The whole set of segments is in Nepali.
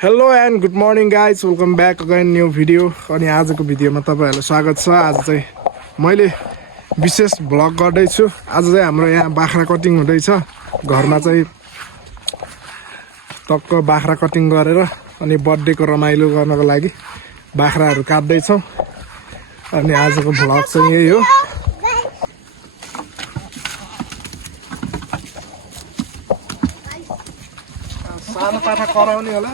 Hello and good morning guys welcome back again new video. अनि आजको भिडियोमा तपाईँहरूलाई स्वागत छ। आज चाहिँ मैले विशेष भ्लग गर्दैछु। आज चाहिँ हाम्रो यहाँ बाख्रा कटिङ हुँदैछ। घरमा चाहिँ टक्क बाख्रा कटिङ गरेर अनि बर्थडेको रमाइलो गर्नको लागि बाख्राहरू काट्दैछौँ। अनि आजको भ्लग चाहिँ यही हो। सानो पाठा कराउने होला।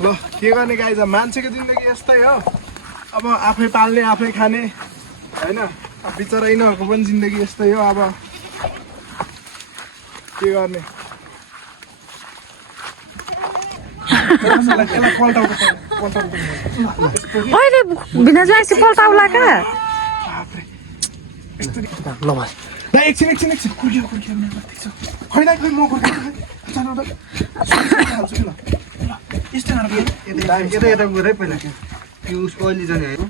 ल के गर्ने गाइज, मान्छेको जिन्दगी यस्तै हो। अब आफै पाल्ने आफै खाने होइन। अब बिचरा यिनीहरूको पनि जिन्दगी यस्तै हो। अब के गर्ने। ल भाइ एकछिन कुर्कियो खै म यस्तो यता गएर पहिला त्यो उसको अहिले जाने होइन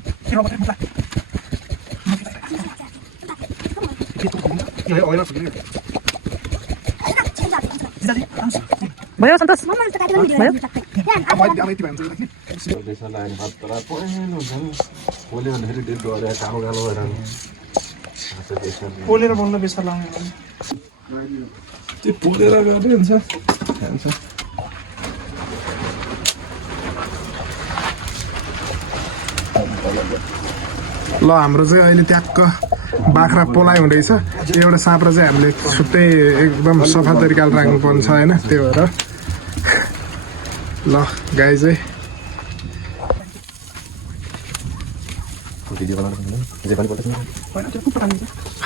भयो सन्तोष पोलेर बोल्न बेसा लाउने त्यो पोलेर गर्दै हुन्छ। ल हाम्रो चाहिँ अहिले ट्याक्क बाख्रा पोलाइ हुँदैछ। एउटा साँप्रो चाहिँ हामीले छुट्टै एकदम सफा तरिकाले राख्नुपर्ने छ होइन। त्यही भएर ल गाई चाहिँ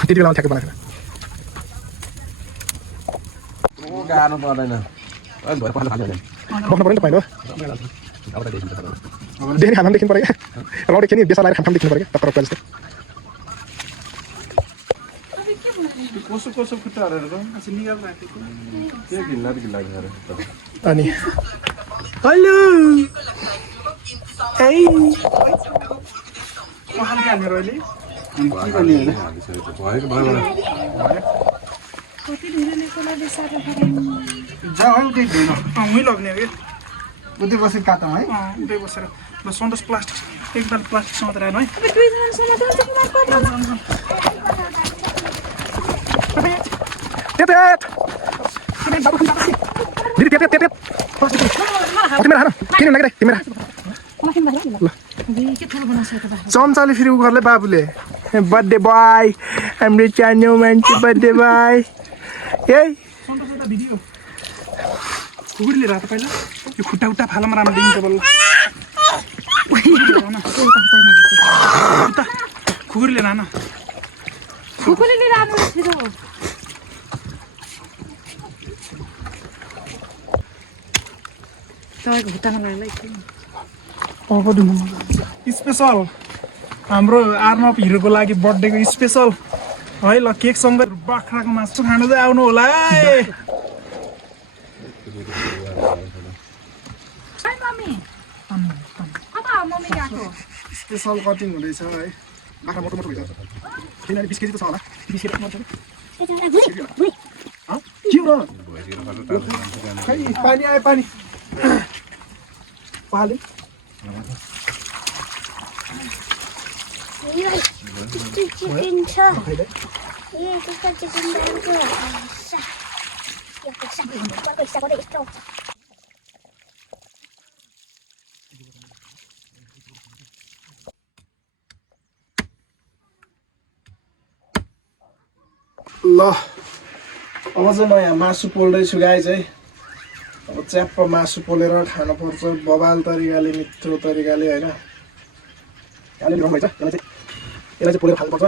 त्यति बेला ठ्याक्कै बनाएको गाह्रो पर्दैन बस्नु पऱ्यो नि त पहिलो देख्ने खाना देखिनु पऱ्यो क्या। रौडे खेल्ने बेसा लगाएर खाना देखिनु पऱ्यो क्या टक्कर जस्तो। कसो खुट्टाहरू अनि हेलो उतै बसेर काटौँ है। उतै बसेर ल सन्तोष प्लास्टिक एकदम प्लास्टिक समातेर आएन है। चम्चाले फेरि उ गर्ले बाबुले बर्थडे बोय हाम्रो चानो मान्छे बर्थडे बोय यही भिडियो खुकुरीले रातो पहिला यो खुट्टा उट्टा फालमा राम्रो देखिन्छ बल्ल खुकुरीले रान स्पेसल हाम्रो आर्मअप हिरोको लागि बर्थडेको स्पेसल है। ल केकसँग बाख्राको मासु खान चाहिँ आउनु होला है। स्पेसल कटिङ हुँदैछ है। बाख्रा मोटो मोटो हुन्छ। 20 केजी त छ होला। 20 केजी मात्र खै पानी आयो पानी पाले चिकन छ ए त्यस्तो चिकन दामको पैसा को यस्तो ल अब चाहिँ म यहाँ मासु पोल्दैछु गाइज है। अब च्याप्प मासु पोलेर खानुपर्छ बबाल तरिकाले मिठो तरिकाले होइन। यसलाई चाहिँ पोलेर खानुपर्छ।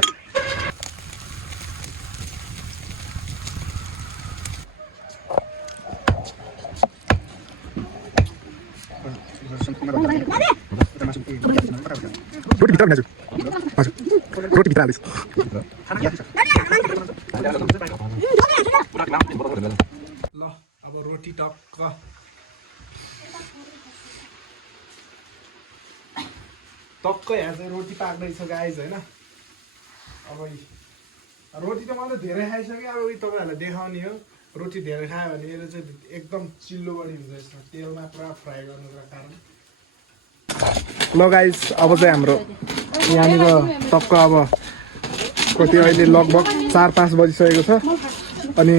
रोटी भित्र बनाउँछु हजुर रोटी भित्र हाल्दैछु। ल अब रोटी टक्क यहाँ चाहिँ रोटी पाक्दैछ गाइज होइन। अब रोटी त मैले धेरै खाइसकेँ। अब तपाईँहरूलाई देखाउने हो। रोटी धेरै खायो भने यसले चाहिँ एकदम चिल्लो बढी हुँदो रहेछ तेलमा पुरा फ्राई गर्नुको कारण ल गाइस अब चाहिँ हाम्रो यहाँनिर टक्क अब कति अहिले लगभग 4-5 बजिसकेको छ अनि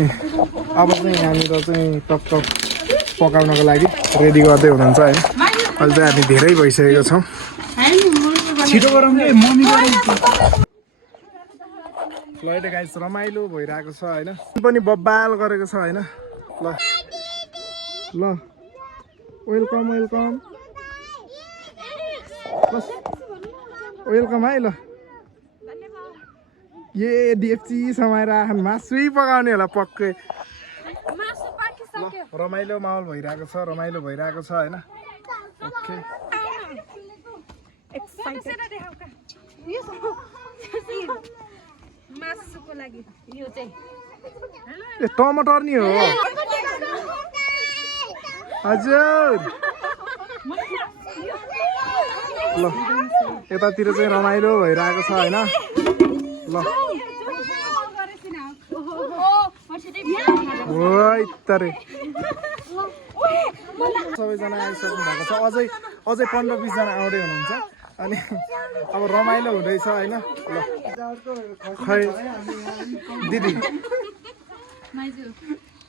अब चाहिँ यहाँनिर चाहिँ टक्क पकाउनको लागि रेडी गर्दै हुनुहुन्छ होइन अहिले चाहिँ हामी धेरै भइसकेको छौँ छिटो गरौँ के मम्मी फ्लाइट गाइस रमाइलो भइरहेको छ होइन पनि बब्बाल गरेको छ होइन ल ल वेलकम वेलकम वेलकम है ल ये डेप्ची समाएर मासुै पकाउने होला पक्कै ल रमाइलो माहौल भइरहेको छ रमाइलो भइरहेको छ होइन ओके मासुको लागि यो चाहिँ ए टमाटर नि हो हजुर ल यतातिर चाहिँ रमाइलो भइरहेको छ होइन ल तरे सबैजना आइसक्नु भएको छ अझै 15-20 जना आउँदै हुनुहुन्छ अनि अब रमाइलो हुँदैछ होइन ल खै दिदी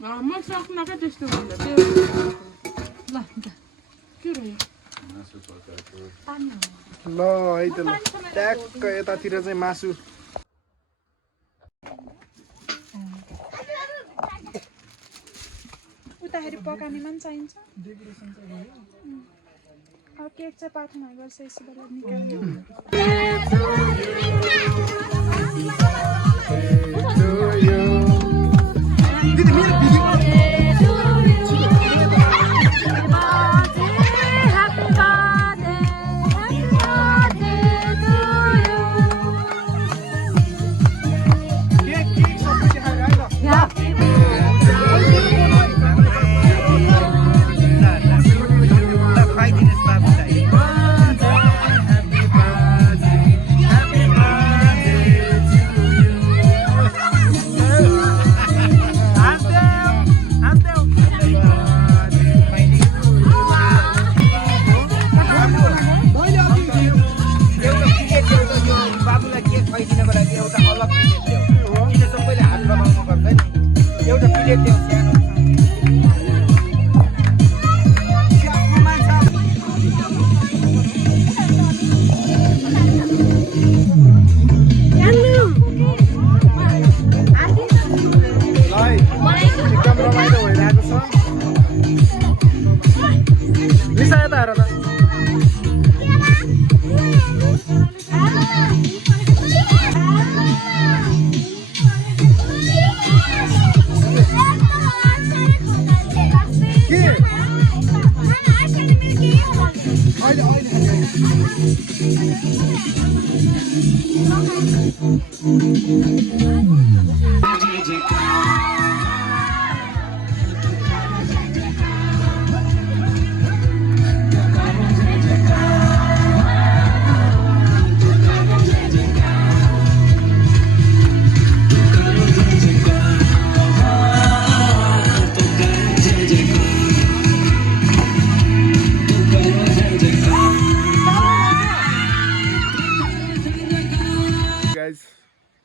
म सक्न क्या त्यस्तो भन्दा त्यो ल के ल है त ल ट्याक्क यतातिर चाहिँ मासु उताखेरि पकाउनेमा पनि चाहिन्छ अब केक चाहिँ पाठमा गर्छ यसो बेला निकाल्नु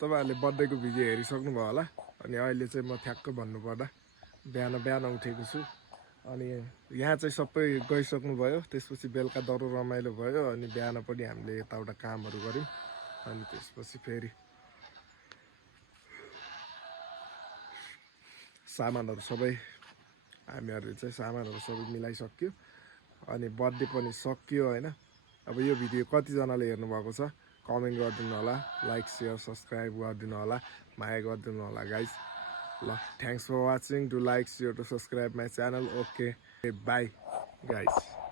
तपाईँहरूले बर्थडेको भिडियो हेरिसक्नुभयो होला अनि अहिले चाहिँ म ठ्याक्क भन्नुपर्दा बिहान उठेको छु अनि यहाँ चाहिँ सबै गइसक्नुभयो त्यसपछि बेलुका दरो रमाइलो भयो अनि बिहान पनि हामीले यताउता कामहरू गऱ्यौँ अनि त्यसपछि फेरि सामानहरू सबै हामीहरूले चाहिँ सामानहरू सबै मिलाइसक्यो अनि बर्थडे पनि सकियो होइन अब यो भिडियो कतिजनाले हेर्नुभएको छ कमेन्ट गरिदिनु होला लाइक शेयर सब्सक्राइब गरिदिनु होला माया गरिदिनु होला गाइज ल thanks for watching to like share to subscribe my channel okay bye guys